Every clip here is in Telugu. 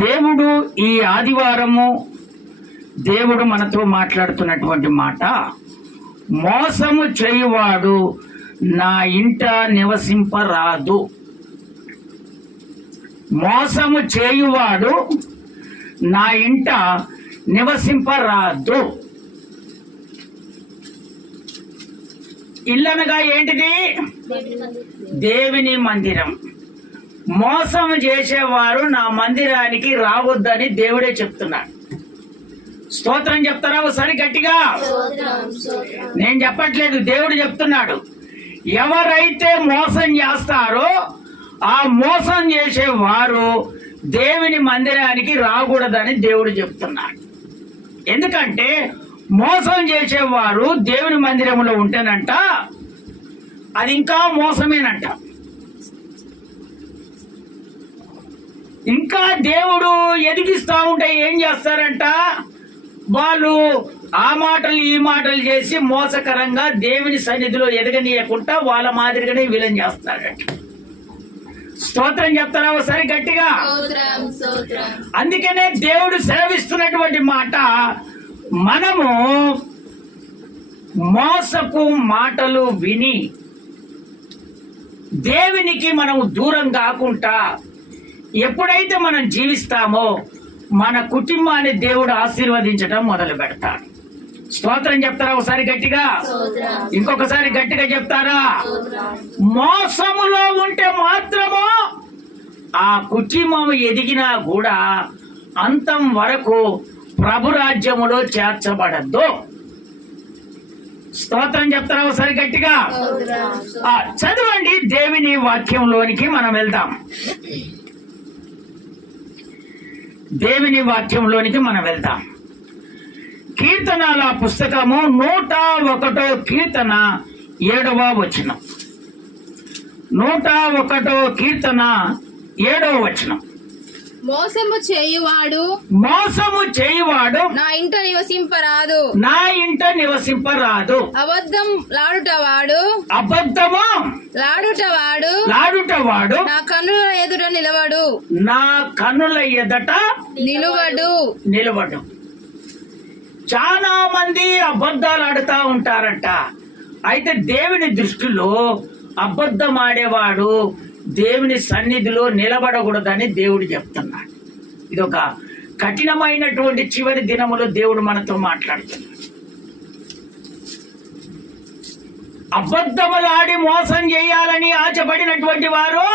దేవుడు ఈ ఆదివారము దేవుడు మనతో మాట్లాడుతున్నటువంటి మాట, మోసము చేయువాడు నా ఇంట నివసింపరాదు. మోసము చేయువాడు నా ఇంట నివసింపరాదు. ఇల్లనగా ఏంటిది? దేవుని మందిరం. మోసం చేసేవారు నా మందిరానికి రావద్దని దేవుడే చెప్తున్నాడు. స్తోత్రం చెప్తారా ఒకసారి గట్టిగా? నేను చెప్పట్లేదు, దేవుడు చెప్తున్నాడు. ఎవరైతే మోసం చేస్తారో ఆ మోసం చేసేవారు దేవుని మందిరానికి రాకూడదని దేవుడు చెప్తున్నాడు. ఎందుకంటే మోసం చేసేవారు దేవుని మందిరంలో ఉంటేనంట అది ఇంకా మోసమేనంట. ఇంకా దేవుడు ఎదిగిస్తా ఉంటే ఏం చేస్తారంట, వాళ్ళు ఆ మాటలు ఈ మాటలు చేసి మోసకరంగా దేవుని సన్నిధిలో ఎదగనీయకుండా వాళ్ళ మాదిరిగానే విలన్ చేస్తారంట. స్తోత్రం చెప్తారా ఒకసారి గట్టిగా? అందుకనే దేవుడు సెలవిస్తున్నటువంటి మాట, మనము మోసపు మాటలు విని దేవునికి మనము దూరం కాకుండా ఎప్పుడైతే మనం జీవిస్తామో మన కుటుంబాన్ని దేవుడు ఆశీర్వదించడం మొదలు పెడతాడు. స్తోత్రం చెప్తారా ఒకసారి గట్టిగా? ఇంకొకసారి గట్టిగా చెప్తారా? మోసములో ఉంటే మాత్రము ఆ కుటుంబం ఎదిగినా కూడా అంతం వరకు ప్రభు రాజ్యములో చేర్చబడద్దు. స్తోత్రం చెప్తారా ఒకసారి గట్టిగా? చదవండి, దేవుని వాక్యంలోనికి మనం వెళ్దాం. దేవుని వాక్యంలోనికి మనం వెళ్దాం. కీర్తనల పుస్తకము 101 కీర్తన 7వ వచనం. 101 కీర్తన 7వ వచనం. మోసము చేయువాడు నా ఇంట నివసింపరాదు. అబద్ధము లాడుటవాడు నా కన్నుల ఎదుట నిలవడు. చాలా మంది అబద్ధాలు ఆడుతా ఉంటారంట. అయితే దేవుని దృష్టిలో అబద్ధం ఆడేవాడు దేవుని సన్నిధిలో నిలబడకూడదని దేవుడు చెప్తున్నాడు. ఇది ఒక కఠినమైనటువంటి చివరి దినములో దేవుడు మనతో మాట్లాడుతున్నాడు. అబద్ధములు ఆడి మోసం చేయాలని ఆశపడినటువంటి వారు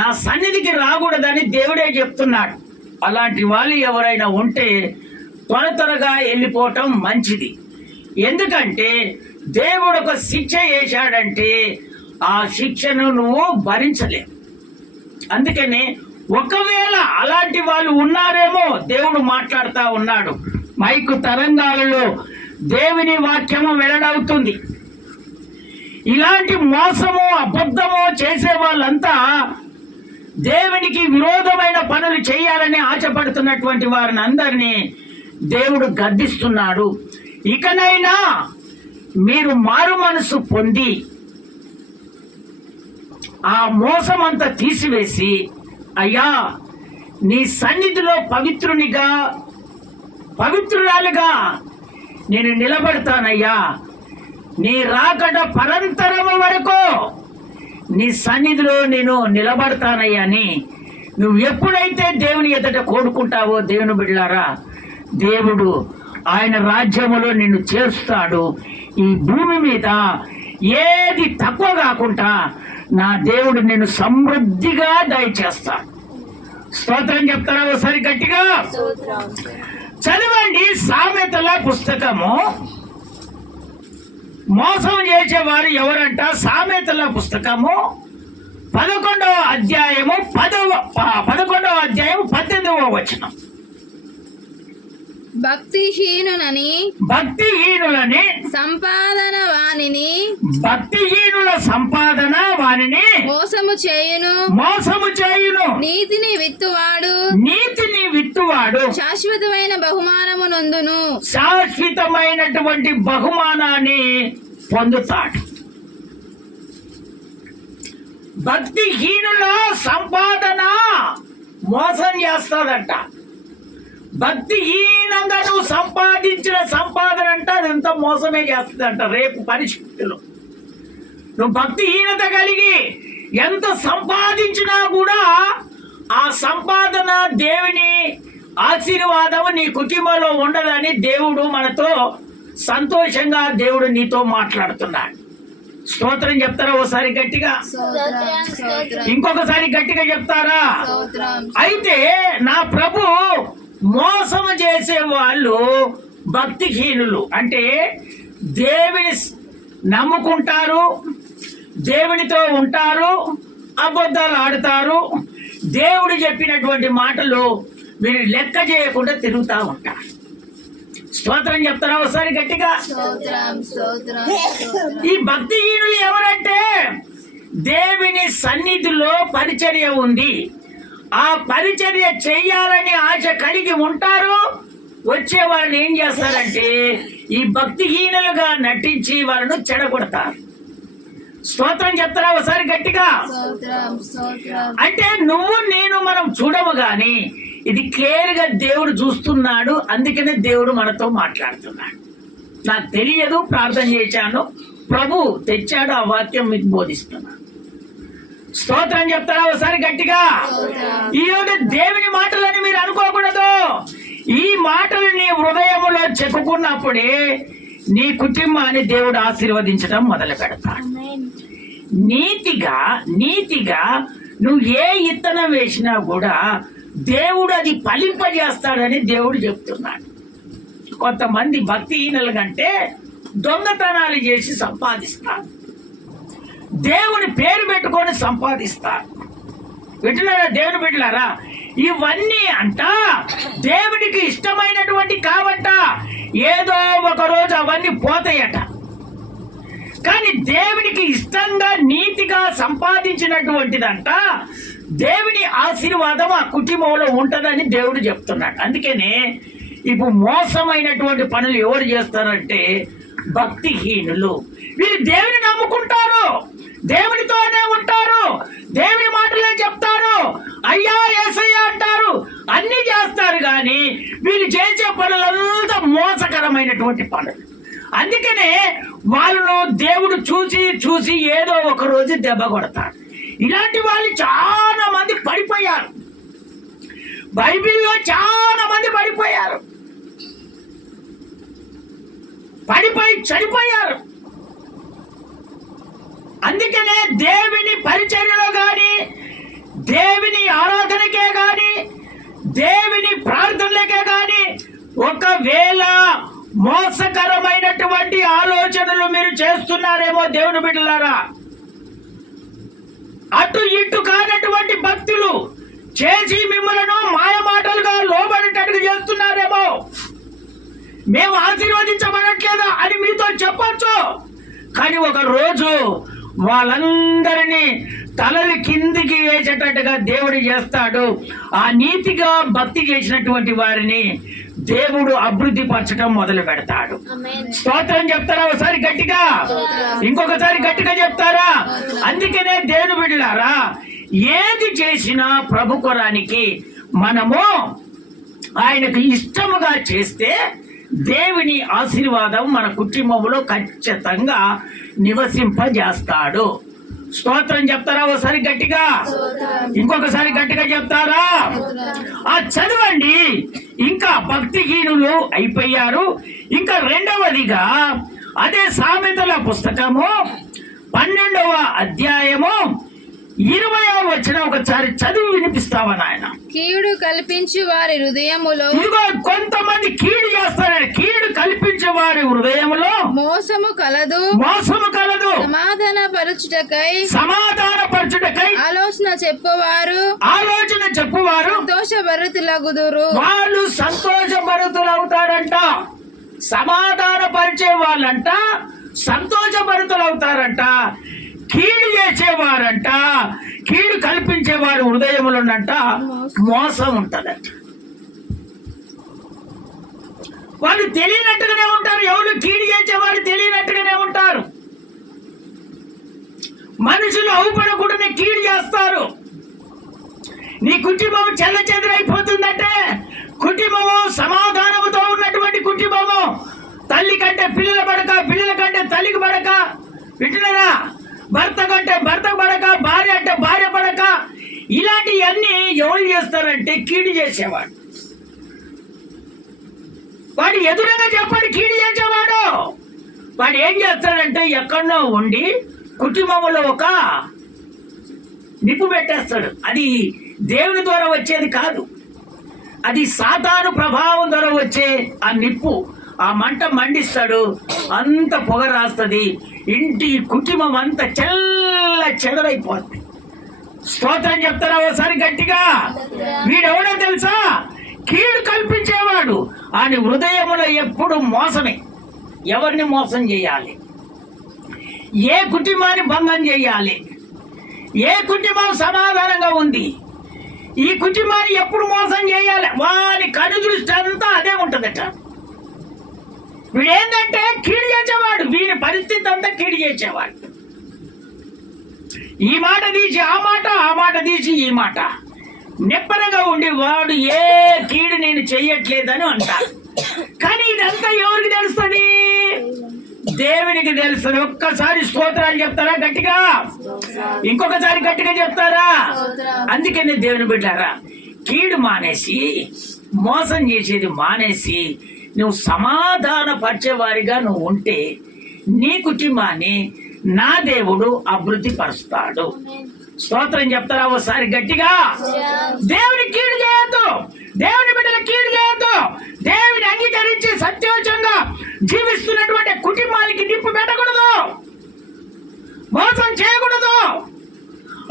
నా సన్నిధికి రాకూడదని దేవుడే చెప్తున్నాడు. అలాంటి వాళ్ళు ఎవరైనా ఉంటే త్వరగా వెళ్ళిపోవటం మంచిది. ఎందుకంటే దేవుడు ఒక శిక్ష వేశాడంటే ఆ శిక్షను నువ్వు భరించలేవు. అందుకని ఒకవేళ అలాంటి వాళ్ళు ఉన్నారేమో దేవుడు మాట్లాడుతూ ఉన్నాడు. మైకు తరంగాలలో దేవుని వాక్యము వెల్లడవుతుంది. ఇలాంటి మోసము అబద్ధము చేసే వాళ్ళంతా దేవునికి విరోధమైన పనులు చేయాలని ఆశపడుతున్నటువంటి వారిని అందరినీ దేవుడు గద్దిస్తున్నాడు. ఇకనైనా మీరు మారు మనసు పొంది ఆ మోసమంతా తీసివేసి, అయ్యా నీ సన్నిధిలో పవిత్రురాలుగా నేను నిలబడతానయ్యా, నీ రాకడ పరంతరము వరకు నీ సన్నిధిలో నేను నిలబడతానయ్యా అని నువ్వు ఎప్పుడైతే దేవుని ఎదుట కోరుకుంటావో దేవుని బిడ్డలారా, దేవుడు ఆయన రాజ్యములో నిన్ను చేస్తాడు. ఈ భూమి మీద ఏది తక్కువ కాకుండా నా దేవుడు నిన్ను సమృద్ధిగా దయచేస్తాడు. స్తోత్రం చెప్తారా ఒకసారి గట్టిగా? చదవండి, సామెతల పుస్తకము. మోసం చేసేవారు ఎవరంట? సామెతల పుస్తకము 11వ అధ్యాయము 18వ వచనం. భక్తిహీనులని భక్తిహీనుల సంపాదన వానిని మోసము చేయును. నీతిని విత్తువాడు శాశ్వతమైన బహుమానము నొందును. శాశ్వతమైనటువంటి బహుమానాన్ని పొందుతాడు. భక్తిహీనుల సంపాదన మోసం చేస్తాదంట. భక్తిహీనంగా నువ్వు సంపాదించిన సంపాదన అంట అదంతా మోసమే చేస్తుందంట. రేపు పరిస్థితుల్లో నువ్వు భక్తిహీనత కలిగి ఎంత సంపాదించినా కూడా ఆ సంపాదన దేవుని ఆశీర్వాదం నీ కుటుంబంలో ఉండదని దేవుడు మనతో సంతోషంగా దేవుడు నీతో మాట్లాడుతున్నాడు. స్తోత్రం చెప్తారా ఒకసారి గట్టిగా? స్తోత్రం, స్తోత్రం, ఇంకొకసారి గట్టిగా చెప్తారా? స్తోత్రం. అయితే నా ప్రభు మోసం చేసే వాళ్ళు భక్తిహీనులు. అంటే దేవుని నమ్ముకుంటారు, దేవునితో ఉంటారు, అబద్ధాలు ఆడుతారు, దేవుడు చెప్పినటువంటి మాటలు మీరు లెక్క చేయకుండా తిరుగుతూ ఉంటారు. స్తోత్రం చెప్తారా ఒకసారి గట్టిగా? స్తోత్రం, స్తోత్రం, స్తోత్రం. ఈ భక్తిహీనులు ఎవరంటే దేవుని సన్నిధిలో పరిచర్య ఉంది, ఆ పరిచర్య చెయ్యాలని ఆశ కలిగి ఉంటారు. వచ్చే వాళ్ళని ఏం చేస్తారంటే ఈ భక్తిహీనులుగా నటించి వాళ్ళను చెడగొడతారు. స్తోత్రం చెప్తారా ఒకసారి గట్టిగా? స్తోత్రం, స్తోత్రం. అంటే నువ్వు నేను మనం చూడము గాని ఇది క్లియర్ గా దేవుడు చూస్తున్నాడు. అందుకనే దేవుడు మనతో మాట్లాడుతున్నాడు. నాకు తెలియదు, ప్రార్థన చేశాను, ప్రభు తెచ్చాడు, ఆ వాక్యం మీకు బోధిస్తున్నాను. స్తోత్రం చెప్తారా ఒకసారి గట్టిగా? ఈ యొక్క దేవుని మాటలని మీరు అనుకోకూడదు. ఈ మాటలు నీ హృదయములో చెప్పుకున్నప్పుడే నీ కుటుంబాన్ని దేవుడు ఆశీర్వదించడం మొదలు పెడతాడు. నీతిగా నువ్వు ఏ ఇత్తనం వేసినా కూడా దేవుడు అది ఫలింపజేస్తాడని దేవుడు చెప్తున్నాడు. కొంతమంది భక్తిహీనుల కంటే దొంగతనాలు చేసి సంపాదిస్తారు, దేవుని పేరు పెట్టుకొని సంపాదిస్తారు. వింటున్నారా దేవుని బిడ్డలారా? ఇవన్నీ అంట దేవునికి ఇష్టమైనటువంటి కావంట. ఏదో ఒక రోజు అవన్నీ పోతాయట. కానీ దేవునికి ఇష్టంగా నీతిగా సంపాదించినటువంటిదంట దేవుని ఆశీర్వాదం ఆ కుటుంబంలో ఉంటుందని దేవుడు చెప్తున్నాడు. అందుకనే ఇప్పుడు మోసమైనటువంటి పనులు ఎవరు చేస్తారంటే భక్తిహీనులు. వీళ్ళు దేవుని నమ్ముకుంటారు, దేవునితోనే ఉంటారు, దేవుని మాటలే చెప్తారు, అయ్యా యేసయ్యా అంటారు, అన్ని చేస్తారు. కానీ వీళ్ళు చేసే పనులంతా మోసకరమైనటువంటి పనులు. అందుకనే వాళ్ళను దేవుడు చూసి ఏదో ఒక రోజు దెబ్బ కొడతాడు. ఇలాంటి వాళ్ళు చాలా మంది పడిపోయారు. బైబిల్లో చాలా మంది పడిపోయారు, పడిపోయి చనిపోయారు. అందుకనే దేవుని పరిచర్యలో గాని, దేవుని ఆరాధనకే గాని, దేవుని ప్రార్థనలకే గాని ఒకవేళ మోసకరమైనటువంటి ఆలోచనలు మీరు చేస్తున్నారేమో దేవుని బిడ్డలారా, అటు ఇటు కానటువంటి భక్తులు చేసి మిమ్మల్ని మాయమాటలుగా లోబడేటట్టుగా చేస్తున్నారేమో, మేము ఆశీర్వదించబడట్లేదా అని మీతో చెప్పొచ్చు. కానీ ఒక రోజు వాళ్ళందరినీ తలలు కిందికి వేసేటట్టుగా దేవుడు చేస్తాడు. ఆ నీతిగా భక్తి చేసినటువంటి వారిని దేవుడు అభివృద్ధి పరచడం మొదలు పెడతాడు. స్తోత్రం చెప్తారా ఒకసారి గట్టిగా? ఇంకొకసారి గట్టిగా చెప్తారా? అందుకనే దేవుని బిడ్డలారా, ఏది చేసినా ప్రభు కొరానికి మనము ఆయనకు ఇష్టముగా చేస్తే దేవుని ఆశీర్వాదం మన కుటుంబంలో ఖచ్చితంగా నివసింపజేస్తాడు. స్తోత్రం చెప్తారా ఒకసారి గట్టిగా? ఇంకొకసారి గట్టిగా చెప్తారా? ఆ చదవండి. ఇంకా భక్తిహీనులు అయిపోయారు. ఇంకా రెండవదిగా అదే సామెతల పుస్తకము 12వ అధ్యాయము 20వ వచనం ఒకసారి చదివి వినిపిస్తావా నాయన? కీడు కల్పించి వారి హృదయములో, ఇదిగో కొంతమంది కీడు చేస్తారు. కీడు కల్పించే వారి హృదయములో మోసము కలదు, సమాధాన పరచుటకై ఆలోచన చెప్పువారు సంతోషభరితులగుదురు. వాళ్ళు సంతోషభరితులవుతారంట. సమాధాన పరిచే వాళ్ళంట సంతోషభరితులవుతారంట. కీడు చేసేవారంట, కీడు కల్పించేవారు హృదయములోనంట మోసం ఉంటదంట. వాళ్ళు తెలియనట్టుగానే ఉంటారు. ఎవరు కీడు చేసేవారు తెలియనట్టుగానే ఉంటారు. మనుషులు అవుపడకుండా కీడు చేస్తారు. నీ కుటుంబం చెదరైపోతుందంటే కుటుంబము సమాధానముతో ఉన్నటువంటి కుటుంబము, తల్లి కంటే పిల్లల పడక, పిల్లల కంటే తల్లికి పడక, వింటున్నారా? భర్త కంటే భర్త పడక, భార్య అంటే భార్య పడక, ఇలాంటివన్నీ ఎవరు చేస్తారంటే కీడు చేసేవాడు. వాడు ఎదురుగా చెప్పండి, కీడు చేసేవాడు. వాడు ఏం చేస్తాడంటే ఎక్కడో ఉండి కుటుంబంలో ఒక నిప్పు పెట్టేస్తాడు. అది దేవుని ద్వారా వచ్చేది కాదు, అది సాతాను ప్రభావం ద్వారా వచ్చే ఆ నిప్పు. ఆ మంట మండిస్తాడు, అంత పొగ రాస్తుంది, ఇంటి కుటుంబం అంతా చెదరైపోతుంది. స్తోత్రం చెప్తారా ఒకసారి గట్టిగా? వీడెవడో తెలుసా? కీడు కల్పించేవాడు. ఆయన హృదయంలో ఎప్పుడు మోసమే. ఎవరిని మోసం చేయాలి, ఏ కుటుంబాన్ని భంగం చేయాలి, ఏ కుటుంబం సమాధానంగా ఉంది, ఈ కుటుంబాన్ని ఎప్పుడు మోసం చేయాలి, వారి కనుదృష్టి అంతా అదే ఉంటుందట. వీడేంటంటే కీడు చేసేవాడు, వీని పరిస్థితి అంతా కీడు చేసేవాడు. ఈ మాట తీసి ఆ మాట, ఆ మాట తీసి ఈ మాట, నిబ్బరంగా ఉండి వాడు ఏ కీడు నేను చెయ్యట్లేదని అంటాడు. కానీ ఇదంతా ఎవరికి తెలుస్తుంది? దేవునికి తెలుస్తుంది. ఒక్కసారి స్తోత్రాలు చెప్తారా గట్టిగా? ఇంకొకసారి గట్టిగా చెప్తారా? అందుకనే దేవుని బిడ్డారా, కీడు మానేసి, మోసం చేసేది మానేసి, నువ్వు సమాధాన పరిచేవారిగా నువ్వు ఉంటే నీ కుటుంబాన్ని నా దేవుడు అభివృద్ధి పరుస్తాడు. స్తోత్రం చెప్తారా ఒకసారి గట్టిగా? దేవుని కీడు చేయొద్దు, దేవుని బిడ్డల కీడు చేయొద్దు. దేవుని అంగీకరించి సత్యోచంగా జీవిస్తున్నటువంటి కుటుంబానికి నిప్పు పెట్టకూడదు, మోసం చేయకూడదు.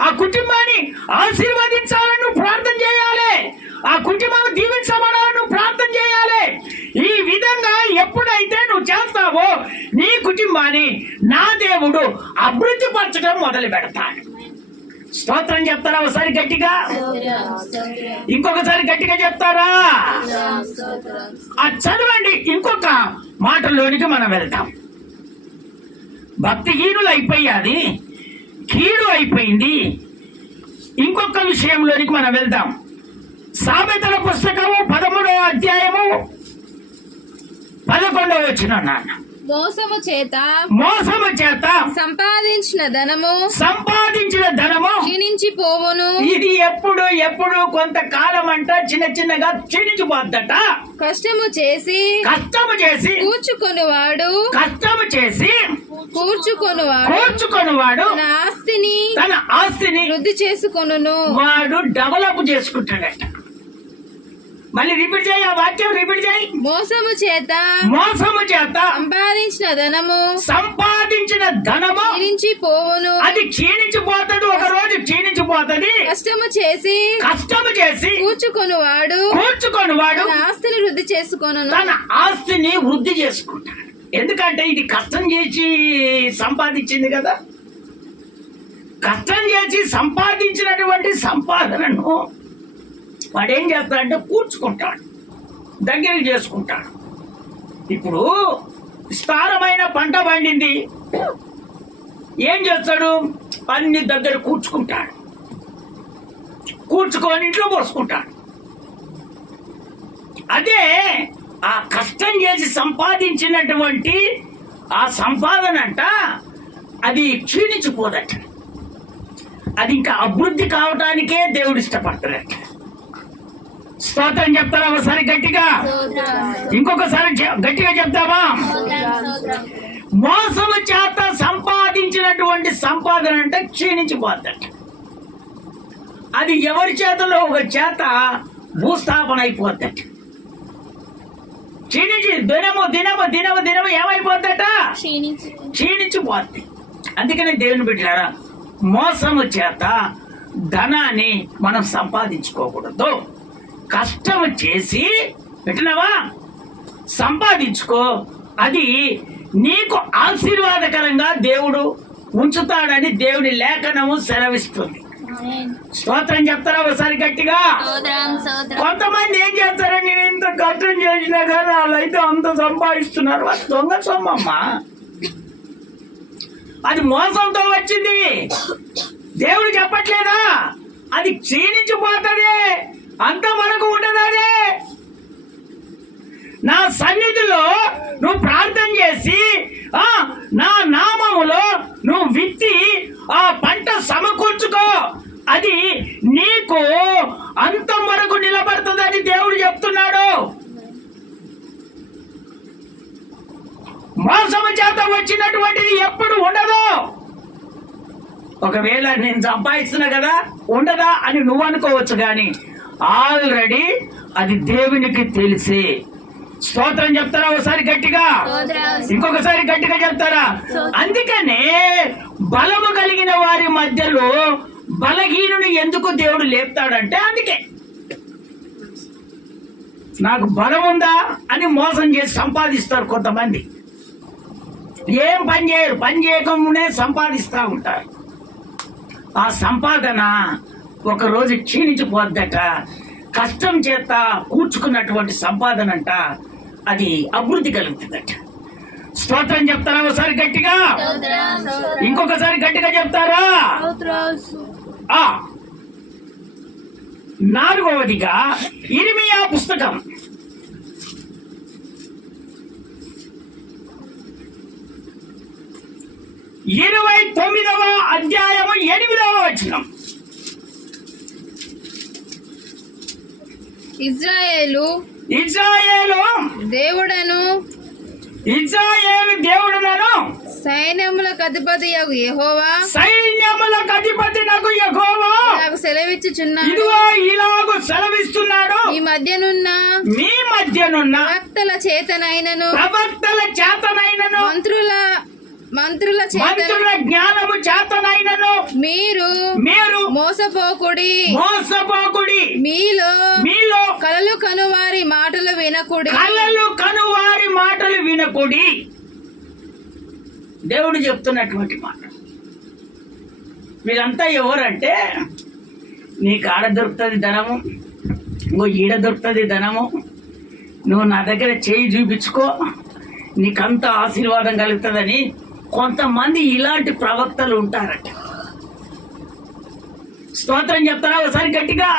ఆ కుటుంబాన్ని ఆశీర్వదించాలని నువ్వు ప్రార్థన చేయాలి, ఆ కుటుంబం దీవించబడాలని నువ్వు ప్రార్థన చేయాలి. ఈ విధంగా ఎప్పుడైతే నువ్వు చేస్తావో నీ కుటుంబాన్ని నా దేవుడు అభివృద్ధి పరచడం మొదలు పెడతాడు. స్తోత్రం చెప్తారా ఒకసారి గట్టిగా? ఇంకొకసారి గట్టిగా చెప్తారా? చదవండి, ఇంకొక మాటల్లోనికి మనం వెళ్తాం. భక్తిహీనులు అయిపోయాది, కీడు అయిపోయింది. ఇంకొక విషయంలోనికి మనం వెళ్దాం. సామెతల పుస్తకము 13వ అధ్యాయము 11వ వచనం. నాన్న, మోసము చేత సంపాదించిన ధనము క్షీణించిపోవును. ఇది ఎప్పుడు కొంతకాలం అంట చిన్న చిన్నగా క్షీణించిపోద్దట. కష్టము చేసి కూర్చుకొనివాడు తన ఆస్తిని వృద్ధి చేసుకొనును. వాడు డెవలప్ చేసుకుంటాడట. మళ్ళీ రిపీట్ చేయి, ఆ వాక్యం రిపీట్ చేయి. మోసము చేత సంపాదించిన ధనము క్షీణించిపోవును. అది క్షీణించిపోతుంది, ఒక రోజు క్షీణించిపోతుంది. కష్టము చేసి కూర్చుకొనివాడు తన ఆస్తిని వృద్ధి చేసుకుంటాడు. ఎందుకంటే ఇది కష్టం చేసి సంపాదించింది కదా. కష్టం చేసి సంపాదించినటువంటి సంపాదనను వాడు ఏం చేస్తాడంటే కూర్చుకుంటాడు, దగ్గరికి చేసుకుంటాడు. ఇప్పుడు విస్తారమైన పంట పండింది, ఏం చేస్తాడు? అన్ని దగ్గర కూర్చుకుంటాడు, కూర్చుకొని ఇంట్లో పోసుకుంటాడు. అదే ఆ కష్టం చేసి సంపాదించినటువంటి ఆ సంపాదన అంట అది క్షీణించిపోదట. అది ఇంకా అభివృద్ధి కావటానికే దేవుడు ఇష్టపడతాడట. స్తోత్రం చెప్తారా ఒకసారి గట్టిగా? ఇంకొకసారి గట్టిగా చెప్తావా? మోసము చేత సంపాదించినటువంటి సంపాదన అంటే క్షీణించిపోద్దట. అది ఎవరి చేతలో ఒక చేత భూస్థాపన అయిపోద్దట. క్షీణించి దినము ఏమైపోద్దట? క్షీణించిపోద్ది. అందుకని దేవుని బిడ్డలారా, మోసము చేత ధనాన్ని మనం సంపాదించుకోకూడదు. కష్టం చేసి పెట్టినవా సంపాదించుకో, అది నీకు ఆశీర్వాదకరంగా దేవుడు ఉంచుతాడని దేవుని లేఖనము సెలవిస్తుంది. స్తోత్రం చెప్తారా ఒకసారి గట్టిగా? కొంతమంది ఏం చేస్తారని, నేను ఇంత కష్టం చేసినా కానీ వాళ్ళైతే అంత సంపాదిస్తున్నారు. దొంగ సొమ్మమ్మ. అది మోసంతో వచ్చింది. దేవుడు చెప్పట్లేదా అది క్షీణించిపోతుంది, అంతవరకు ఉండదనే. నా సన్నిధిలో నువ్వు ప్రార్థన చేసి నా నామములో నువ్వు విత్తి ఆ పంట సమకూర్చుకో, అది నీకు అంతం వరకు నిలబడుతుందని దేవుడు చెప్తున్నాడు. మోసము చేత వచ్చినటువంటిది ఎప్పుడు ఉండదు. ఒకవేళ నేను సంపాదిస్తున్నా కదా ఉండదా అని నువ్వు అనుకోవచ్చు, కానీ ఆల్రెడీ అది దేవునికి తెలిసి. స్తోత్రం చెప్తారా ఒకసారి గట్టిగా, ఇంకొకసారి గట్టిగా చెప్తారా? అందుకనే బలము కలిగిన వారి మధ్యలో బలహీనుని ఎందుకు దేవుడు లేపుతాడంటే, అందుకే నాకు బలం ఉందా అని మోసం చేసి సంపాదిస్తారు కొంతమంది. ఏం పని చేయరు, పని చేయకుండానే సంపాదిస్తూ ఉంటారు. ఆ సంపాదన ఒకరోజు క్షీణించిపోద్దట. కష్టం చేత కూర్చుకున్నటువంటి సంపాదన అంట అది అభివృద్ధి కలుగుతుందట. స్తోత్రం చెప్తారా ఒకసారి గట్టిగా, ఇంకొకసారి గట్టిగా చెప్తారా? నాలుగవదిగా ఇర్మియా పుస్తకం 29వ అధ్యాయము 8వ వచనం. ఇజ్రాయేలు దేవుడను సైన్యములకు అధిపతి యెహోవా సెలవిచ్చుచున్నాడు. ఇదిగో ఇలాగు సెలవిస్తున్నాడు, మీ మధ్యనున్న ప్రవక్తల చేతనైనను మంత్రుల జ్ఞానము చేతనైనను మీరు మోసపోకుడి. మీలో కలలు కనువారి మాటలు వినకుడి. దేవుడు చెప్తున్నటువంటి మాట. వీళ్ళంతా ఎవరంటే, నీకు ఆడ దొరుకుతుంది ధనము, ఇంకో ఈడ దొరుకుతుంది ధనము, నువ్వు నా దగ్గర చేయి చూపించుకో నీకంత ఆశీర్వాదం కలుగుతుందని కొంతమంది ఇలాంటి ప్రవక్తలు ఉంటారట. స్తోత్రం చెప్తారా ఒకసారి గట్టిగా,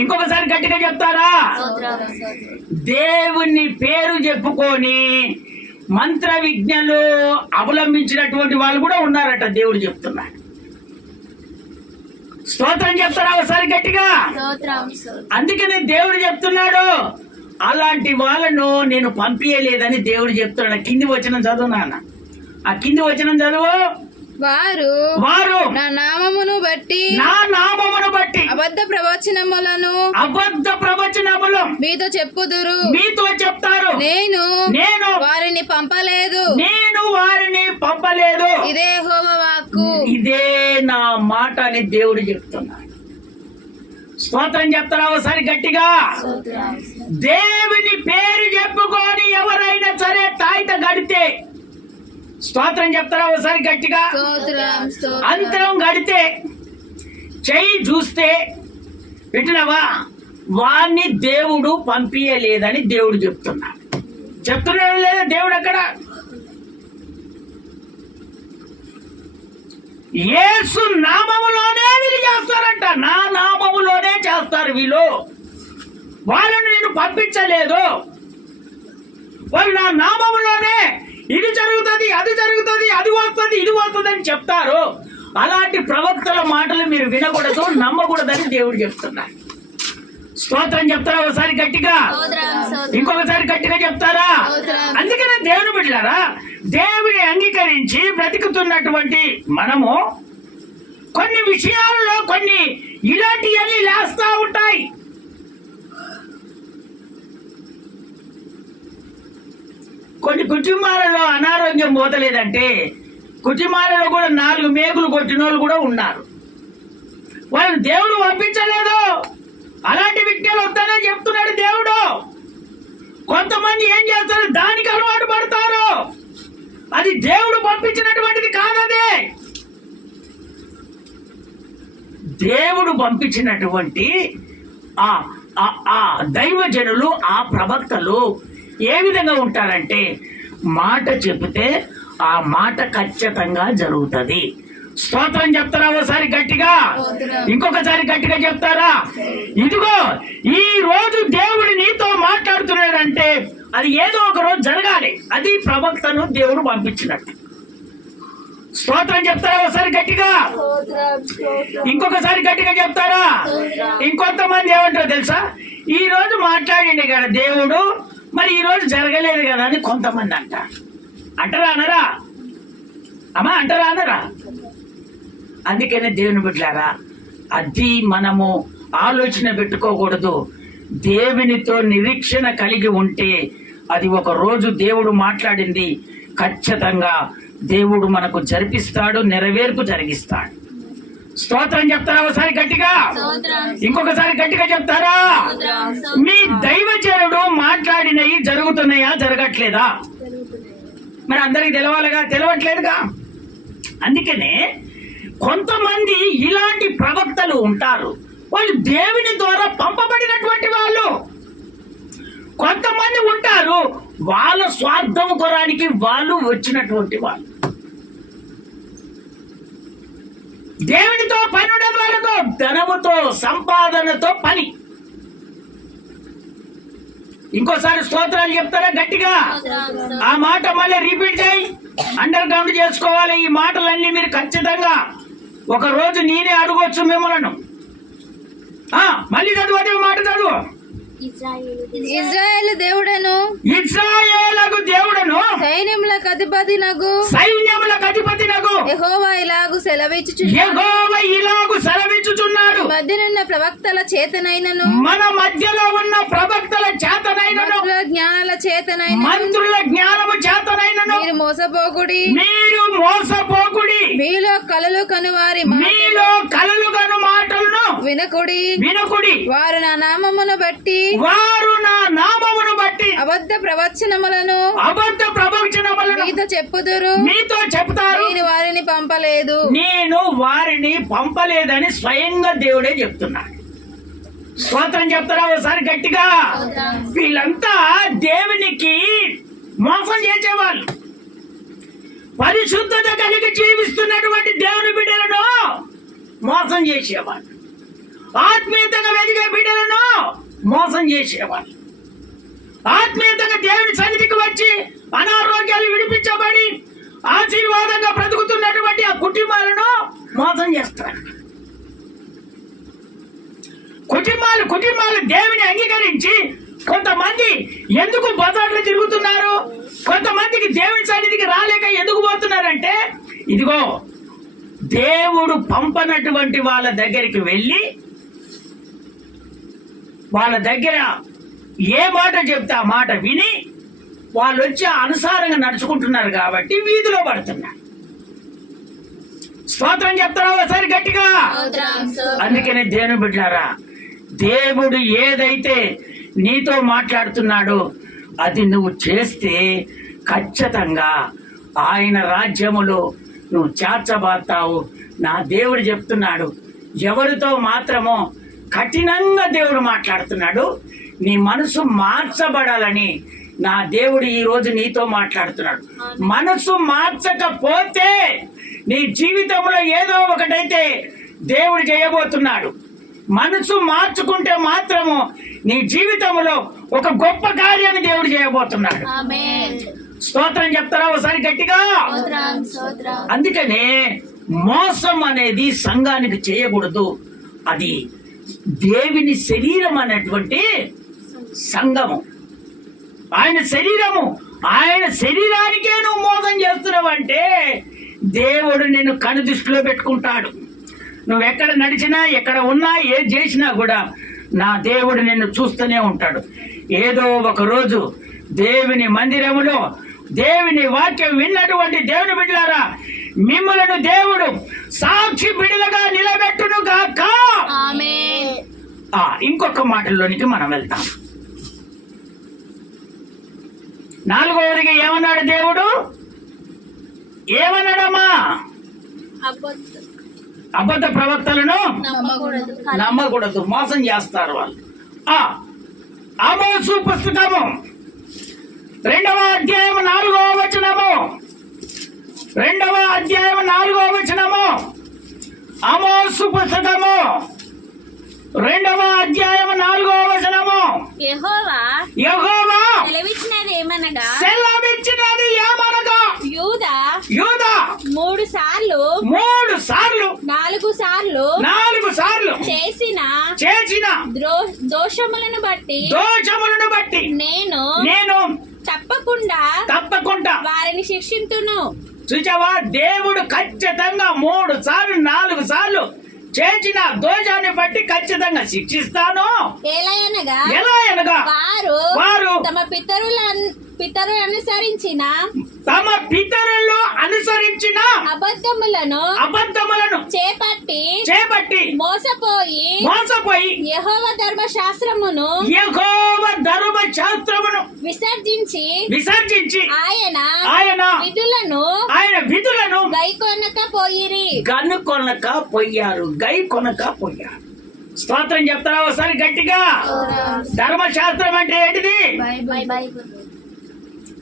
ఇంకొకసారి గట్టిగా చెప్తారా? దేవుని పేరు చెప్పుకొని మంత్ర విజ్ఞలు అవలంబించినటువంటి వాళ్ళు కూడా ఉన్నారట, దేవుడు చెప్తున్నాడు. స్తోత్రం చెప్తారా ఒకసారి గట్టిగా? అందుకనే దేవుడు చెప్తున్నాడు, అలాంటి వాళ్ళను నేను పంపించలేదని దేవుడు చెప్తున్నాడు. కింది వచనం చదువు నాన్న, ఆ కింది వచనం చదువు. వారు నా నామమును బట్టి అబద్ధ ప్రవచనములు మీతో చెప్తారు. నేను వారిని పంపలేదు. ఇదే యెహోవా వాక్కు, ఇదే నా మాట అని దేవుడు చెప్తున్నాడు. స్తోత్రం చెప్తారా ఒకసారి గట్టిగా? దేవుని పేరు చెప్పుకొని ఎవరైనా సరే తాయిత గడితే, స్తోత్రం చెప్తారా ఒకసారి గట్టిగా? అంతరం గడితే, చెయ్యి చూస్తే పెట్టినవా వాణ్ణి దేవుడు పంపించలేదని దేవుడు చెప్తున్నాడు. చెప్తున్నాడు లేదా దేవుడు అక్కడ? యేసు నామములోనే వీళ్ళు చేస్తారంట, నా నామములోనే చేస్తారు వీళ్ళు. వాళ్ళని నేను పంపించలేదు, వాళ్ళు నా నామములోనే ఇది జరుగుతుంది, అది జరుగుతుంది, అది వస్తుంది, ఇది వస్తుంది అని చెప్తారు. అలాంటి ప్రవక్తల మాటలు మీరు వినకూడదు, నమ్మకూడదని దేవుడు చెప్తున్నారు. స్తోత్రం చెప్తారా ఒకసారి గట్టిగా, ఇంకొకసారి గట్టిగా చెప్తారా? అందుకనే దేవుని బిడ్డలారా, దేవుని అంగీకరించి బ్రతుకుతున్నటువంటి మనము కొన్ని విషయాలలో కొన్ని ఇలాంటివన్నీ లేస్తా ఉంటాయి. కొన్ని కుటుంబాలలో అనారోగ్యం పోతలేదంటే కుటుంబాలలో కూడా 4 మేకులు కొట్టిన వాళ్ళు కూడా ఉన్నారు. వాళ్ళని దేవుడు పంపించలేదు, అలాంటి విజ్ఞానం వస్తానని చెప్తున్నాడు దేవుడు. కొంతమంది ఏం చేస్తారు, దానికి అలవాటు పడతారు. అది దేవుడు పంపించినటువంటిది కాదదే. దేవుడు పంపించినటువంటి ఆ దైవజనులు, ఆ ప్రవక్తలు ఏ విధంగా ఉంటారంటే, మాట చెబితే ఆ మాట ఖచ్చితంగా జరుగుతుంది. స్తోత్రం చెప్తారా ఒకసారి గట్టిగా? ఇంకొకసారి గట్టిగా చెప్తారా? ఇదిగో ఈ రోజు దేవుడు నీతో మాట్లాడుతున్నాడంటే అది ఏదో ఒక రోజు జరగాలి. అది ప్రవక్తను దేవుడు పంపించినట్టు. స్తోత్రం చెప్తారా ఒకసారి గట్టిగా? ఇంకొకసారి గట్టిగా చెప్తారా? ఇంకొంతమంది ఏమంటారో తెలుసా? ఈ రోజు మాట్లాడిండే కదా దేవుడు, మరి ఈ రోజు జరగలేదు కదా అని కొంతమంది అంటారు. అంటారా అనరా అమ్మా? అంటారా అనరా? అందుకనే దేవుని బిడ్డలారా, అది మనము ఆలోచన పెట్టుకోకూడదు. దేవునితో నిరీక్షణ కలిగి ఉంటే అది ఒక రోజు దేవుడు మాట్లాడింది ఖచ్చితంగా దేవుడు మనకు జరిపిస్తాడు, నెరవేర్పు జరిగిస్తాడు. స్తోత్రం చెప్తారా ఒకసారి గట్టిగా? ఇంకొకసారి గట్టిగా చెప్తారా? మీ దైవజనుడు మాట్లాడినవి జరుగుతున్నాయా, జరగట్లేదా? మరి అందరికి తెలవాలిగా, తెలవట్లేదుగా. అందుకనే కొంతమంది ఇలాంటి ప్రవక్తలు ఉంటారు, వాళ్ళు దేవుని ద్వారా పంపబడినటువంటి వాళ్ళు. కొంతమంది ఉంటారు వాళ్ళ స్వార్థం కొరానికి వాళ్ళు వచ్చినటువంటి వాళ్ళు. దేవునితో పని ఉండదు వాళ్ళతో, ధనముతో సంపాదనతో పని. ఇంకోసారి స్తోత్రాలు చెప్తారా గట్టిగా? ఆ మాట మళ్ళీ రిపీట్ చేయి, అండర్ గ్రౌండ్ చేసుకోవాలి. ఈ మాటలన్నీ మీరు ఖచ్చితంగా ఒక రోజు నేనే అడగొచ్చు మిమ్మలను. మళ్ళీ చదువు, అదే మాట చదువు. ఇజ్రాయేలు దేవుడను, ఇజ్రాయేలుకు దేవుడను, సైన్యములకు అధిపతినగు యెహోవా ఇలాగు సెలవిచ్చుచున్నాడు. మధ్యనున్న ప్రవక్తల చేతనైనను, మన మధ్యలో ఉన్న ప్రవక్తల చేతనైనను, జ్ఞానాల చేతనైన, మంత్రుల జ్ఞానము చేతనైనను మీరు మోసపోకుడి, మీలో కలలు కను మాటలను వినకుడి. వారు నా నామమును బట్టి అబద్ధ ప్రవచనములను మీతో చెప్పుదురు. నేను వారిని పంపలేదని స్వయంగా దేవుడే చెప్తున్నాడు. స్తోత్రం చెప్తారా ఒకసారి గట్టిగా? వీళ్ళంతా దేవునికి మోసం చేసేవాళ్ళు. పరిశుద్ధత కలిగి జీవిస్తున్నటువంటి దేవుని బిడ్డలను మోసం చేసేవాళ్ళు. ఆత్మీయతగా వెదిగే బిడ్డలను మోసం చేసేవాళ్ళు. ఆత్మీయతగా దేవుని సన్నిధికి వచ్చి అనారోగ్యాలు విడిపించబడి ఆశీర్వాదంగా బ్రతుకుతున్నటువంటి ఆ కుటుంబాలను మోసం చేస్తారు. కుటుంబాలు దేవుని అంగీకరించి కొంతమంది ఎందుకు బజార్లో తిరుగుతున్నారు, కొంతమందికి దేవుని సన్నిధికి రాలేక ఎందుకు పోతున్నారంటే, ఇదిగో దేవుడు పంపనటువంటి వాళ్ళ దగ్గరికి వెళ్ళి వాళ్ళ దగ్గర ఏ మాట చెప్తే ఆ మాట విని వాళ్ళు వచ్చి అనుసారంగా నడుచుకుంటున్నారు కాబట్టి వీధిలో పడుతున్నారు. స్తోత్రం చెప్తారా ఒకసారి గట్టిగా? అందుకనే దేవుని బిడ్డలారా, దేవుడు ఏదైతే నీతో మాట్లాడుతున్నాడో అది నువ్వు చేస్తే ఖచ్చితంగా ఆయన రాజ్యములో నువ్వు చేర్చబడతావు. నా దేవుడు చెప్తున్నాడు, ఎవరితో మాత్రమో కఠినంగా దేవుడు మాట్లాడుతున్నాడు. నీ మనసు మార్చబడాలని నా దేవుడు ఈ రోజు నీతో మాట్లాడుతున్నాడు. మనసు మార్చకపోతే నీ జీవితంలో ఏదో ఒకటైతే దేవుడు చేయబోతున్నాడు. మనసు మార్చుకుంటే మాత్రము నీ జీవితంలో ఒక గొప్ప కార్యాన్ని దేవుడు చేయబోతున్నాడు. స్తోత్రం చెప్తారా ఒకసారి గట్టిగా? అందుకనే మోసం అనేది సంఘానికి చేయకూడదు. అది దేవుని శరీరం అనేటువంటి సంఘము, ఆయన శరీరము. ఆయన శరీరానికే నువ్వు మోసం చేస్తున్నావంటే దేవుడు నిన్ను కనుదృష్టిలో పెట్టుకుంటాడు. నువ్వు ఎక్కడ నడిచినా, ఎక్కడ ఉన్నా, ఏది చేసినా కూడా నా దేవుడు నిన్ను చూస్తూనే ఉంటాడు. ఏదో ఒక రోజు దేవుని మందిరములో దేవుని వాక్యం విన్నటువంటి దేవుని బిడ్డలారా, మిమ్మలను దేవుడు సాక్షి బిడ్డలుగా నిలబెట్టును గాక. ఇంకొక మాటల్లోనికి మనం వెళ్తాం. 4వదిగా ఏమన్నాడు దేవుడు? ఏమన్నాడమ్మా? అబద్ధ ప్రవక్తలను నమ్మకూడదు, మోసం చేస్తారు వాళ్ళు. ఆమోసు పుస్తకము 2వ అధ్యాయం 4వ వచనము, 2వ అధ్యాయం 4వ వచనము. ఆమోసు పుస్తకము 2వ అధ్యాయం 4వ వచనము. యెహోవా యెహోవా సెలవిచ్చినది ఏమనగా సెలవిచ్చినది ఏమనగా యూదా యూదా 3 సార్లు 4 సార్లు చేసిన దోషములను బట్టి నేను తప్పకుండా వారిని శిక్షింతును. చూచావా, దేవుడు ఖచ్చితంగా 3 సార్లు 4 సార్లు చేసిన దోషాన్ని బట్టి ఖచ్చితంగా శిక్షిస్తాను. ఎలా అనగా వారు తమ పితరులు అనుసరించిన అబద్ధములను చేపట్టి మోసపోయి యెహోవా ధర్మశాస్త్రమును విసర్జించి ఆయన విధులను గైకొనక పోయారు. స్తోత్రం చెప్తారా ఒకసారి గట్టిగా? ధర్మశాస్త్రం అంటే ఏంటిది?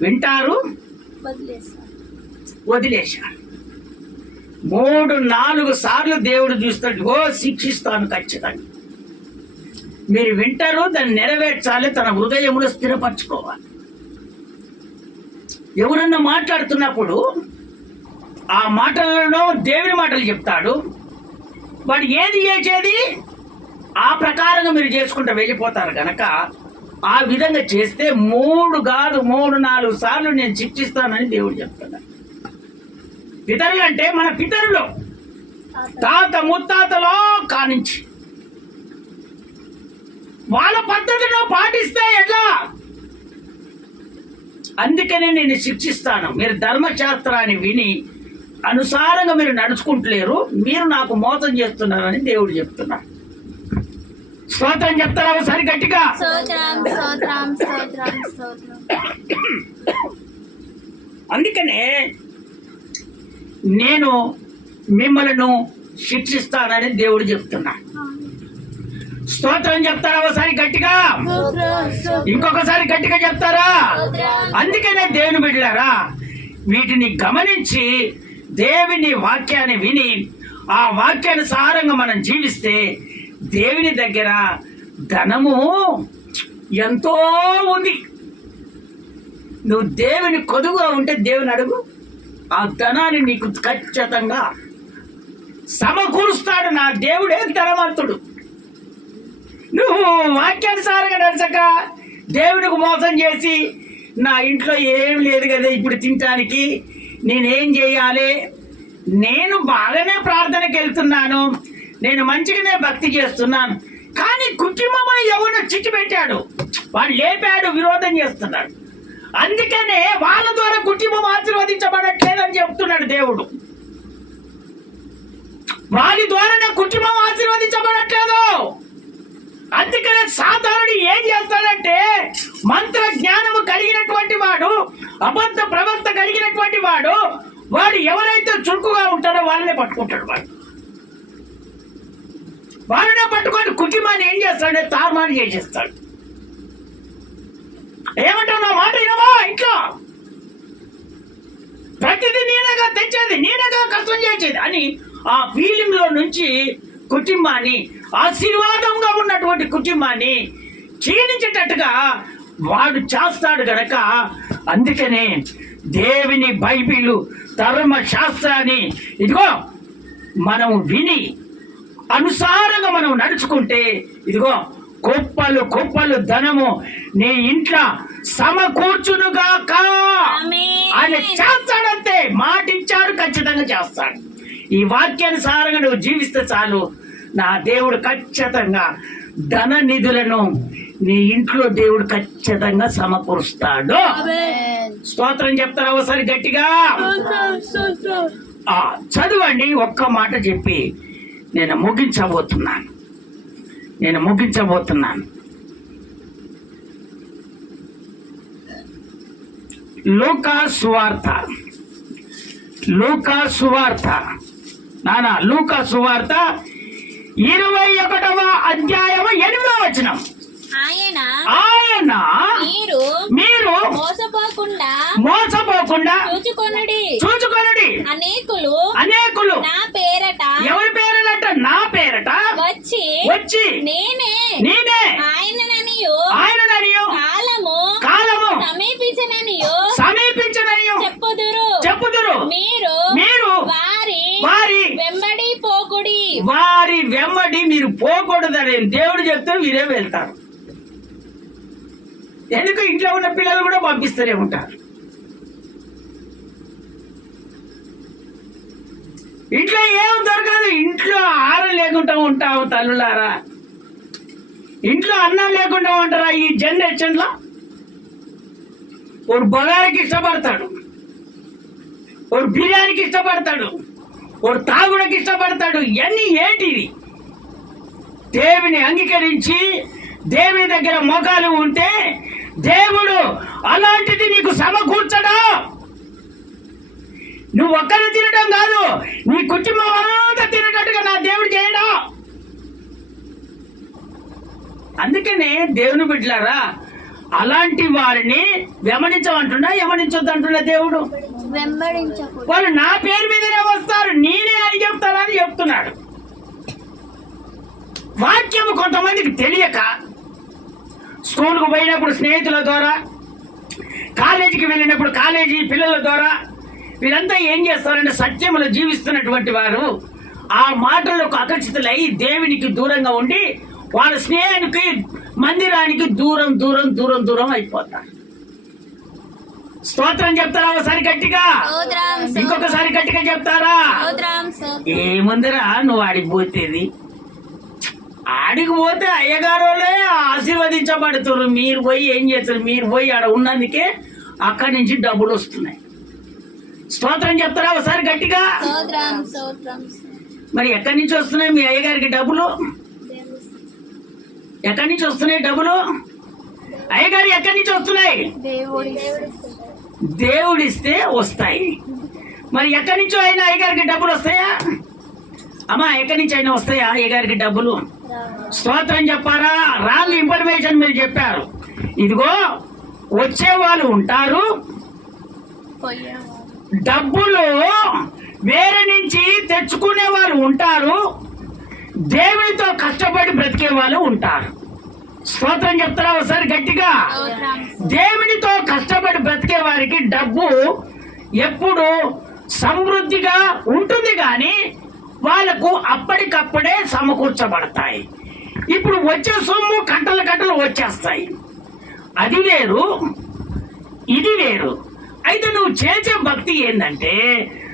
వింటారు, వదిలేశారు. 3-4 సార్లు దేవుడు చూస్తాడు, శిక్షిస్తాను ఖచ్చితంగా. మీరు వింటారు, దాన్ని నెరవేర్చాలి, తన హృదయంలో స్థిరపరచుకోవాలి. ఎవరన్నా మాట్లాడుతున్నప్పుడు ఆ మాటలలో దేవుని మాటలు చెప్తాడు. వాడు ఏది చేసేది ఆ ప్రకారంగా మీరు చేసుకుంటూ వెళ్ళిపోతారు కనుక ఆ విధంగా చేస్తే 3 కాదు 3-4 సార్లు నేను శిక్షిస్తానని దేవుడు చెప్తున్నాడు. పితరులు అంటే మన పితరులు, తాత ముత్తాతలో కానించి వాళ్ళ పద్ధతిలో పాటిస్తే ఎట్లా? అందుకనే నేను శిక్షిస్తాను. మీరు ధర్మశాస్త్రాన్ని విని అనుసారంగా మీరు నడుచుకుంటలేరు, మీరు నాకు మోసం చేస్తున్నారని దేవుడు చెప్తున్నాడు. స్తోత్రం చెప్తారా ఒకసారి గట్టిగా? అందుకనే నేను మిమ్మల్ని శిక్షిస్తానని దేవుడు చెప్తున్నా. స్తోత్రం చెప్తారా ఒకసారి గట్టిగా? ఇంకొకసారి గట్టిగా చెప్తారా? అందుకనే దేవుని బిడ్డలారా, వీటిని గమనించి దేవుని వాక్యాన్ని విని ఆ వాక్యానుసారంగా మనం జీవిస్తే దేవుని దగ్గర ధనము ఎంతో ఉంది. నువ్వు దేవుని కొదువుగా ఉంటే దేవుని అడుగు, ఆ ధనాన్ని నీకు ఖచ్చితంగా సమకూరుస్తాడు. నా దేవుడే ధనవంతుడు. నువ్వు వాక్యానుసారంగా నడచక దేవునికి మోసం చేసి నా ఇంట్లో ఏం లేదు కదా ఇప్పుడు తినటానికి, నేనేం చేయాలి, నేను బాగానే ప్రార్థనకి వెళ్తున్నాను, నేను మంచిగానే భక్తి చేస్తున్నాను, కానీ కుటుంబం ఎవరినో చిచ్చు పెట్టాడు, వాడు లేపాడు, విరోధం చేస్తున్నాడు. అందుకనే వాళ్ళ ద్వారా కుటుంబం ఆశీర్వదించబడట్లేదని చెప్తున్నాడు దేవుడు. వారి ద్వారా కుటుంబం ఆశీర్వదించబడట్లేదు. అందుకనే సాధారణుడు ఏం చేస్తాడంటే, మంత్ర జ్ఞానము కలిగినటువంటి వాడు, అబద్ధ ప్రవక్త కలిగినటువంటి వాడు, వాడు ఎవరైతే చురుకుగా ఉంటారో వాళ్ళనే పట్టుకుంటాడు. వాళ్ళనే పట్టుకొని కుటుంబాన్ని ఏం చేస్తాడంటే తారుమారు చేసేస్తాడు. ఏమంటావు? నా మాట వినవా? ఇంట్లో ప్రతిదీ నేనగా తెచ్చేది, నేనగా కష్టం చేసేది అని ఆ ఫీలింగ్ లో నుంచి కుటుంబాన్ని, ఆశీర్వాదంగా ఉన్నటువంటి కుటుంబాన్ని క్షీణించేటట్టుగా వాడు చేస్తాడు గనక, అందుకనే దేవుని బైబిల్ ధర్మశాస్త్రాన్ని ఇదిగో మనం విని అనుసారంగా మనం నడుచుకుంటే ఇదిగో కుప్పలు ధనము నీ ఇంట్లో సమకూర్చునుగాక. ఆయన చేస్తాడంతే, మాట ఇచ్చాడు, ఖచ్చితంగా చేస్తాడు. ఈ వాక్యానుసారంగా నువ్వు జీవిస్తే చాలు, నా దేవుడు ఖచ్చితంగా ధన నిధులను నీ ఇంట్లో దేవుడు ఖచ్చితంగా సమకూరుస్తాడు. స్తోత్రం చెప్తారా ఒకసారి గట్టిగా? చదవండి, ఒక్క మాట చెప్పి నేను ముగించబోతున్నాను. లూకా సువార్త లూకా సువార్త 21వ అధ్యాయం 8వ వచనం. ఆయన మీరు మోసపోకుండా తప్పకుండా చూచుకొనుడి. చూచుకొనుడి. అనేకులు అనేకులు నా పేరట ఎవరి పేరట? నా పేరట వచ్చి వచ్చి నేనే నేనే ఆయనననియు ఆయనననియు కాలము కాలము సమీపించననియు సమీపించననియు చెప్పుదురు. చెప్పుదురు. మీరు మీరు వారి వారి వెంబడి పోకుడి. వారి వెంబడి మీరు పోకూడదని దేవుడు చెప్తే మీరే వెళ్తారు. ఎందుకు ఇంట్లో ఉన్న పిల్లలు కూడా పంపిస్తూనే ఉంటారు. ఇంట్లో ఏం దొరకదు. ఇంట్లో ఆహారం లేకుండా ఉంటాము తల్లులారా. ఇంట్లో అన్నం లేకుండా ఉంటారా ఈ జనరేషన్లో? ఒక బగారికి ఇష్టపడతాడు, ఒక బిర్యానీకి ఇష్టపడతాడు, ఒక తాగుడికి ఇష్టపడతాడు. ఇవన్నీ ఏంటివి? దేవుని అంగీకరించి దేవుని దగ్గర మోకాలు ఉంటే దేవుడు అలాంటిది నీకు సమకూర్చడా. నువ్వు ఒక్కరు తినడం కాదు, నీ కుటుంబం అంతా తినేటట్టుగా నా దేవుడు చేయడా. అందుకనే దేవుని బిడ్డలారా, అలాంటి వారిని వెంబడించమంటున్నా యమనించొద్దంటున్నా దేవుడు. వెంబడించకుడి. వాళ్ళు నా పేరు మీదనే వస్తారు, నేనే అని చెప్తానని చెప్తున్నాడు. వాక్యము కొంతమందికి తెలియక స్కూల్కు పోయినప్పుడు స్నేహితుల ద్వారా, కాలేజీకి వెళ్ళినప్పుడు కాలేజీ పిల్లల ద్వారా వీరంతా ఏం చేస్తారంటే సత్యములో జీవిస్తున్నటువంటి వారు ఆ మాటలకు ఆకర్షితులై దేవునికి దూరంగా ఉండి వాళ్ళ స్నేహానికి మందిరానికి దూరం దూరం దూరం దూరం అయిపోతారు. స్తోత్రం చెప్తారా ఒకసారి గట్టిగా? ఇంకొకసారి గట్టిగా చెప్తారా? ఏముందిరా నువ్వు ఆడికి పోతేది? ఆడికి పోతే అయ్యగారులే ఆశీర్వదించబడుతున్నారు. మీరు పోయి ఏం చేస్తారు? మీరు పోయి ఆడ ఉన్నందుకే అక్కడి నుంచి డబ్బులు వస్తున్నాయి. స్తోత్రం చెప్తారా ఒకసారి గట్టిగా? మరి ఎక్కడి నుంచి వస్తున్నాయి మీ అయ్యగారికి డబ్బులు? ఎక్కడి నుంచి వస్తున్నాయి డబ్బులు? అయ్యగారు ఎక్కడి నుంచి వస్తున్నాయి? దేవుడిస్తే వస్తాయి. మరి ఎక్కడి నుంచో అయినా అయ్యగారికి డబ్బులు వస్తాయా? అమ్మా ఎక్కడి నుంచి అయినా వస్తాయా అయ్యగారికి డబ్బులు? స్తోత్రం చెప్పారా? రాంగ్ ఇన్ఫర్మేషన్ మీరు చెప్పారు. ఇదిగో వచ్చే వాళ్ళు ఉంటారు, డబ్బులు వేరే నుంచి తెచ్చుకునే వాళ్ళు ఉంటారు, దేవునితో కష్టపడి బ్రతికే వాళ్ళు ఉంటారు. స్తోత్రం చెప్తారా ఒకసారి గట్టిగా? దేవునితో కష్టపడి బ్రతికే వారికి డబ్బు ఎప్పుడు సమృద్ధిగా ఉంటుంది, కానీ వాళ్ళకు అప్పటికప్పుడే సమకూర్చబడతాయి. ఇప్పుడు వచ్చే సొమ్ము కట్టలు కట్టలు వచ్చేస్తాయి. అది వేరు, ఇది వేరు. అయితే నువ్వు చేసే భక్తి ఏంటంటే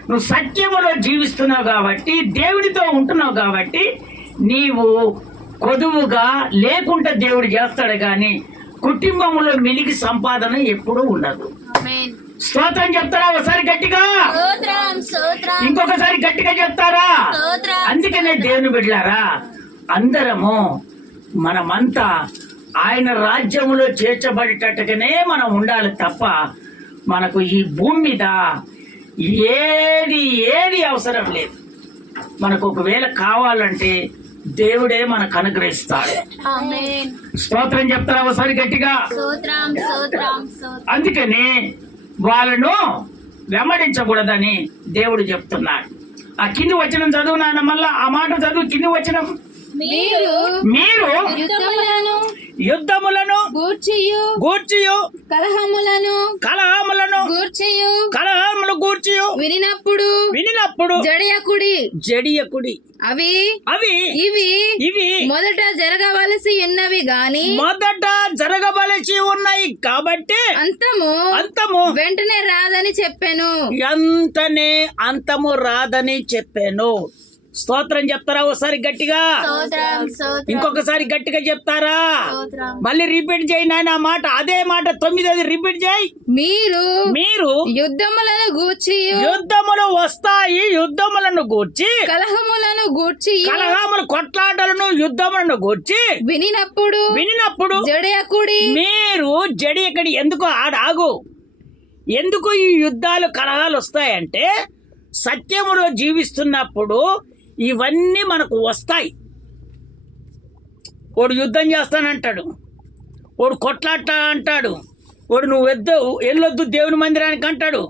నువ్వు సత్యములో జీవిస్తున్నావు కాబట్టి, దేవుడితో ఉంటున్నావు కాబట్టి నీవు కొదువుగా లేకుండా దేవుడు చేస్తాడు, కానీ కుటుంబంలో మిలిగి సంపాదన ఎప్పుడూ ఉండదు. స్తోత్రం చెప్తారా ఒకసారి గట్టిగా? ఇంకొకసారి గట్టిగా చెప్తారా? అందుకనే దేవుని బిడ్డలారా, అందరము మనమంతా ఆయన రాజ్యములో చేర్చబడేటట్టుగానే మనం ఉండాలి తప్ప మనకు ఈ భూమి మీద ఏది ఏది అవసరం లేదు. మనకు ఒకవేళ కావాలంటే దేవుడే మనకు అనుగ్రహిస్తాడు. స్తోత్రం చెప్తారా ఒకసారి గట్టిగా? అందుకని వాళ్ళను వెంబడించకూడదని దేవుడు చెప్తున్నాడు. ఆ కింది వచనం చదువు నాన్న, మళ్ళా ఆ మాట చదువు. కింది వచనం, మీరు యుద్ధములను గూర్చియు కలహములను గూర్చియు వినినప్పుడు జడియకుడి. అవి ఇవి మొదట జరగవలసి ఉన్నాయి కాబట్టి అంతము వెంటనే రాదని చెప్పాను. అంతము రాదని చెప్పాను. స్తోత్రం చెప్తారా ఒకసారి గట్టిగా? ఇంకొకసారి గట్టిగా చెప్తారా? మళ్ళీ రిపీట్ చేయి నాయన ఆ మాట. అదే మాట 9 రిపీట్ చేయి. మీరు యుద్ధములను వస్తాయి, యుద్ధములను గూర్చి కలహములు కొట్లాటలను యుద్ధములను గూర్చి వినినప్పుడు మీరు జడియకడి. ఎందుకు ఆగు? ఎందుకు ఈ యుద్ధాలు కలహాలు వస్తాయంటే సత్యములో జీవిస్తున్నప్పుడు ఇవన్నీ మనకు వస్తాయి. వాడు యుద్ధం చేస్తానంటాడు, వాడు కొట్లాట అంటాడు, వాడు నువ్వు వెళ్ళొద్దు దేవుని మందిరానికి అంటాడు,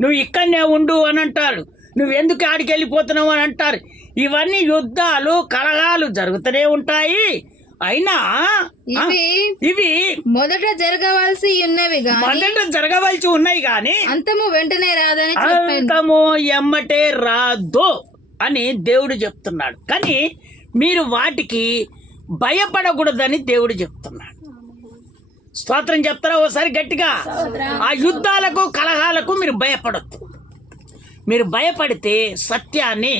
నువ్వు ఇక్కడనే ఉండు అని అంటారు, నువ్వెందుకు ఆడికి వెళ్ళిపోతున్నావు అని అంటారు. ఇవన్నీ యుద్ధాలు కలహాలు జరుగుతూనే ఉంటాయి. అయినా ఇవి మొదట జరగవలసి ఉన్నవి గాని మొదట జరగవలసి ఉన్నాయి కానీ అంతము వెంటనే రాదని చెప్పాను. అంతము ఎమ్మటే రాదు అని దేవుడు చెప్తున్నాడు. కానీ మీరు వాటికి భయపడకూడదని దేవుడు చెప్తున్నాడు. స్తోత్రం చెప్తారా ఓసారి గట్టిగా? ఆ యుద్ధాలకు కలహాలకు మీరు భయపడొద్దు. మీరు భయపడితే సత్యాన్ని